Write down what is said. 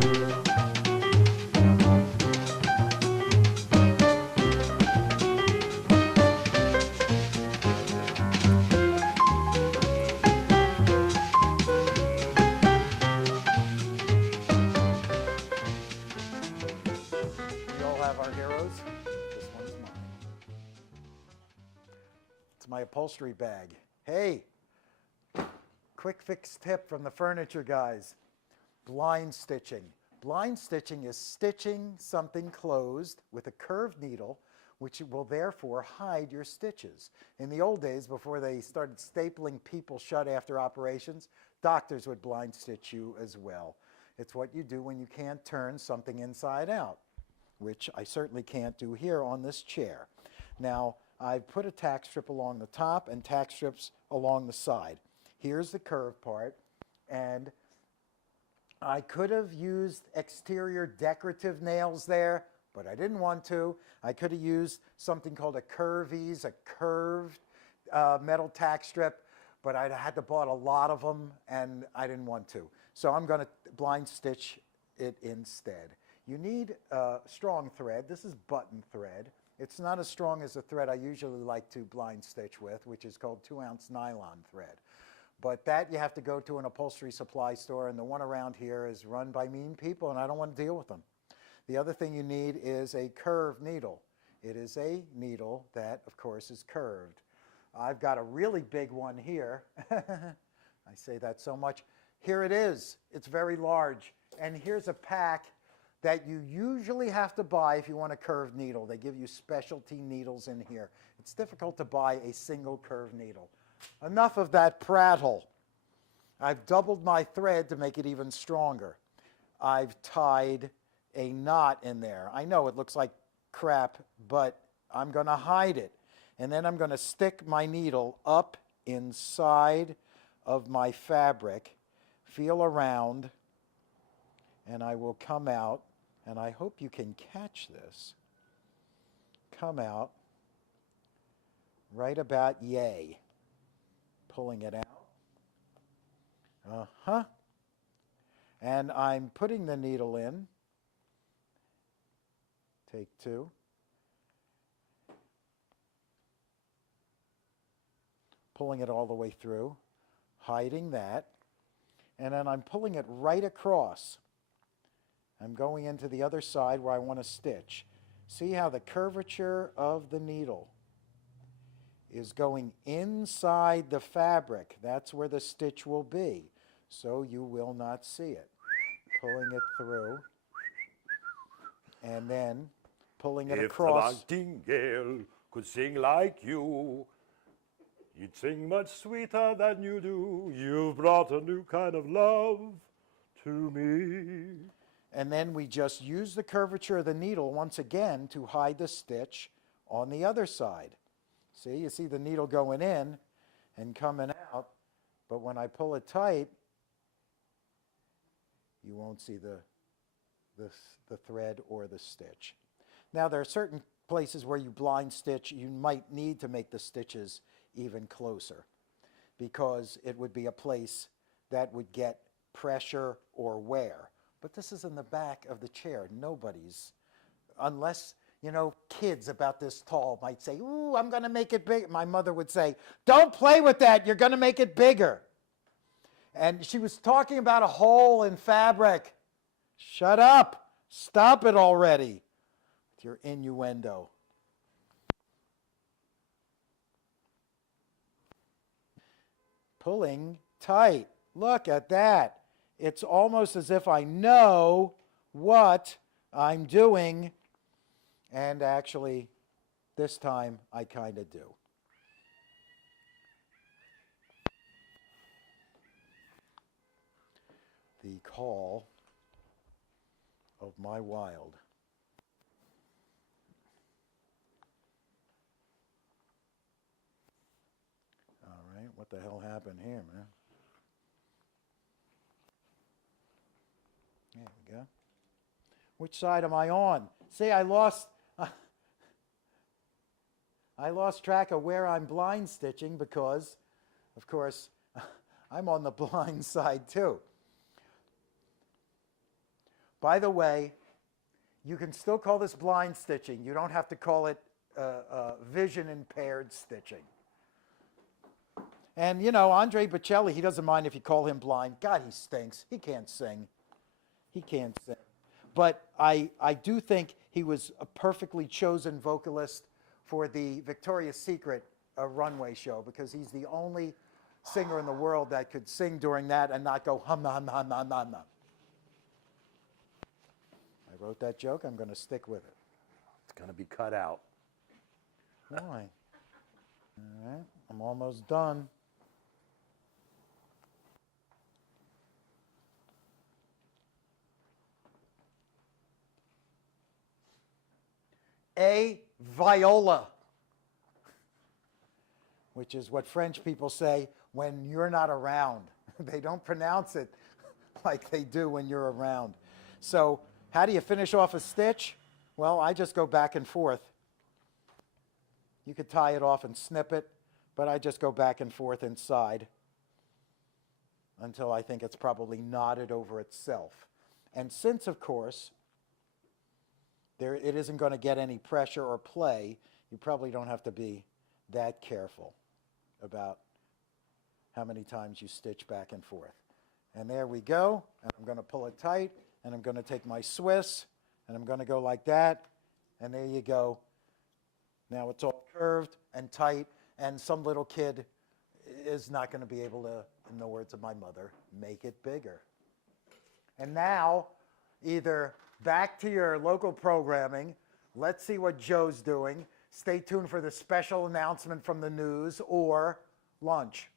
We all have our heroes. This one's mine. It's my upholstery bag. Hey, quick fix tip from the furniture guys. Blind stitching. Blind stitching is stitching something closed with a curved needle, which will therefore hide your stitches. In the old days, before they started stapling people shut after operations, doctors would blind stitch you as well. It's what you do when you can't turn something inside out, which I certainly can't do here on this chair. Now, I've put a tack strip along the top and tack strips along the side. Here's the curved part, and I could have used exterior decorative nails there, but I didn't want to. I could have used something called a curvies, a curved metal tack strip, but I had to bought a lot of them, and I didn't want to. So I'm going to blind stitch it instead. You need strong thread. This is button thread. It's not as strong as the thread I usually like to blind stitch with, which is called 2-ounce nylon thread. But that you have to go to an upholstery supply store, and the one around here is run by mean people, and I don't want to deal with them. The other thing you need is a curved needle. It is a needle that, of course, is curved. I've got a really big one here. I say that so much. Here it is. It's very large. And here's a pack that you usually have to buy if you want a curved needle. They give you specialty needles in here. It's difficult to buy a single curved needle. Enough of that prattle. I've doubled my thread to make it even stronger. I've tied a knot in there. I know it looks like crap, but I'm going to hide it. And then I'm going to stick my needle up inside of my fabric, feel around, and I will come out, and I hope you can catch this, come out right about yay, pulling it out. And I'm putting the needle in. Take two. Pulling it all the way through, hiding that, and then I'm pulling it right across. I'm going into the other side where I want to stitch. See how the curvature of the needle is going inside the fabric. That's where the stitch will be, so you will not see it. Pulling it through, and then pulling it across. If the nightingale could sing like you, you'd sing much sweeter than you do. You've brought a new kind of love to me. And then we just use the curvature of the needle once again to hide the stitch on the other side. See, you see the needle going in and coming out, but when I pull it tight, you won't see the thread or the stitch. Now, there are certain places where you blind stitch, you might need to make the stitches even closer, because it would be a place that would get pressure or wear. But this is in the back of the chair. Nobody's, unless, you know, kids about this tall might say, ooh, I'm going to make it big. My mother would say, don't play with that. You're going to make it bigger. And she was talking about a hole in fabric. Shut up. Stop it already with your innuendo. Pulling tight. Look at that. It's almost as if I know what I'm doing, and actually, this time I kind of do. The call of my wild. All right, what the hell happened here, man? There we go. Which side am I on? See, I lost track of where I'm blind stitching because, of course, I'm on the blind side too. By the way, you can still call this blind stitching. You don't have to call it vision impaired stitching. And, you know, Andre Bocelli, he doesn't mind if you call him blind. God, he stinks. He can't sing. He can't sing. But I do think he was a perfectly chosen vocalist for the Victoria's Secret runway show, because he's the only singer in the world that could sing during that and not go hum, hum, hum, hum, hum, hum. I wrote that joke. I'm going to stick with it. It's going to be cut out. Why? All right. I'm almost done. A viola, which is what French people say when you're not around. They don't pronounce it like they do when you're around. So how do you finish off a stitch? Well, I just go back and forth. You could tie it off and snip it, but I just go back and forth inside until I think it's probably knotted over itself. And since, of course, it isn't going to get any pressure or play, you probably don't have to be that careful about how many times you stitch back and forth. And there we go. And I'm going to pull it tight, and I'm going to take my Swiss, and I'm going to go like that, and there you go. Now it's all curved and tight, and some little kid is not going to be able to, in the words of my mother, make it bigger. And now, either back to your local programming, let's see what Joe's doing, stay tuned for the special announcement from the news, or lunch.